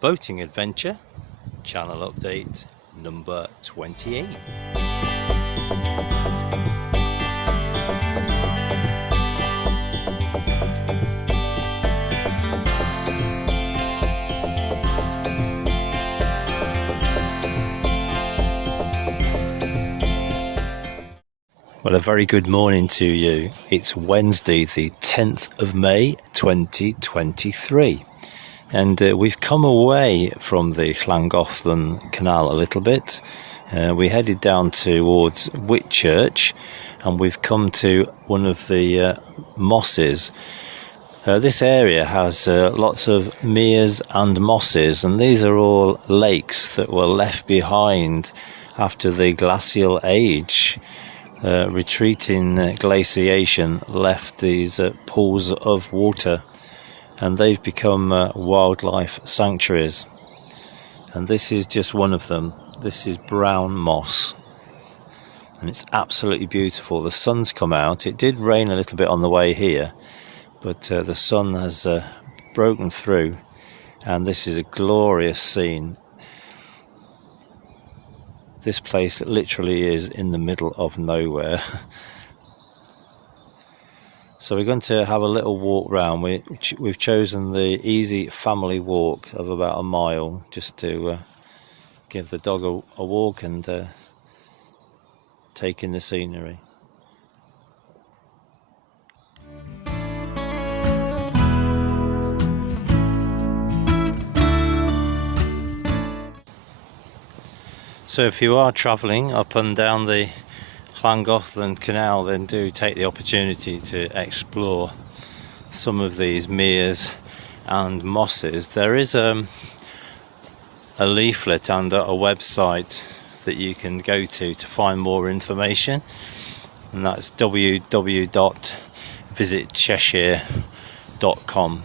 boating adventure, channel update number 28. Well, a very good morning to you. It's Wednesday the 10th of May 2023 and we've come away from the Llangollen Canal a little bit. We headed down towards Whitchurch and we've come to one of the mosses. This area has lots of meres and mosses, and these are all lakes that were left behind after the glacial age. Retreating glaciation left these pools of water, and they've become wildlife sanctuaries, and this is just one of them. This is brown moss and it's absolutely beautiful. The sun's come out. It did rain a little bit on the way here, but the sun has broken through, and this is a glorious scene. This place literally is in the middle of nowhere. So we're going to have a little walk round. We've chosen the easy family walk of about a mile, just to give the dog a walk and take in the scenery. So if you are travelling up and down the Llangollen Canal, then do take the opportunity to explore some of these meres and mosses. There is a leaflet and a website that you can go to find more information, and that's www.visitcheshire.com.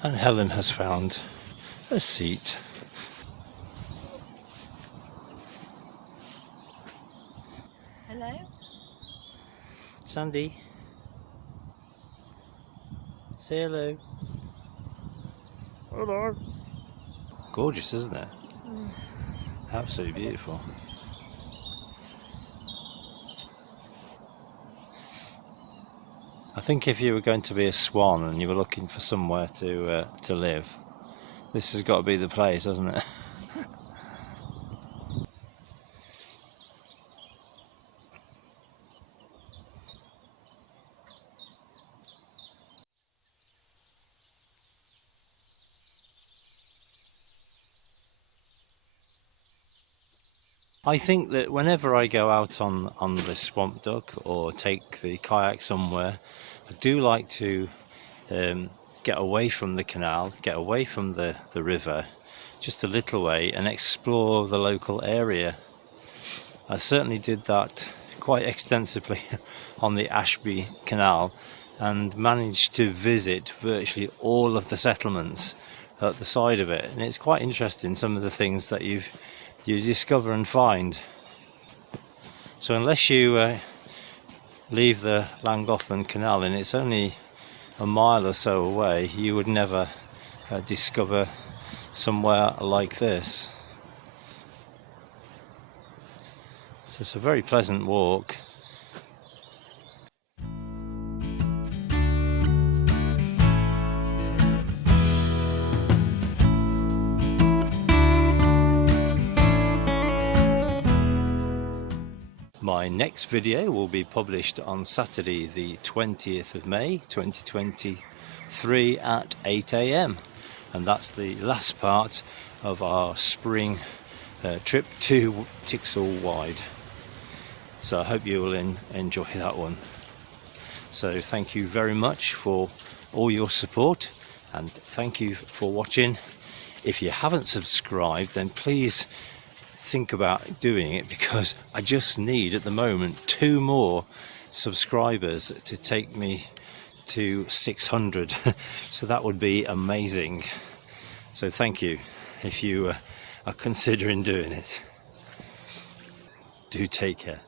And Helen has found a seat. Hello? Sandy, say hello. Hello. Gorgeous, isn't it? Absolutely beautiful. I think if you were going to be a swan and you were looking for somewhere to live, this has got to be the place, hasn't it? I think that whenever I go out on the swamp duck or take the kayak somewhere, I do like to get away from the canal, get away from the river, just a little way, and explore the local area. I certainly did that quite extensively on the Ashby Canal. and managed to visit virtually all of the settlements at the side of it, and it's quite interesting some of the things that you discover and find. So unless you leave the Llangollen Canal, and it's only a mile or so away, you would never discover somewhere like this. So it's a very pleasant walk. My next video will be published on Saturday the 20th of May 2023 at 8 AM, and that's the last part of our spring trip to Tixall Wide. So I hope you will enjoy that one. So thank you very much for all your support, and thank you for watching. If you haven't subscribed, then please think about doing it, because I just need at the moment 2 more subscribers to take me to 600. So that would be amazing. So thank you if you are considering doing it. Do take care.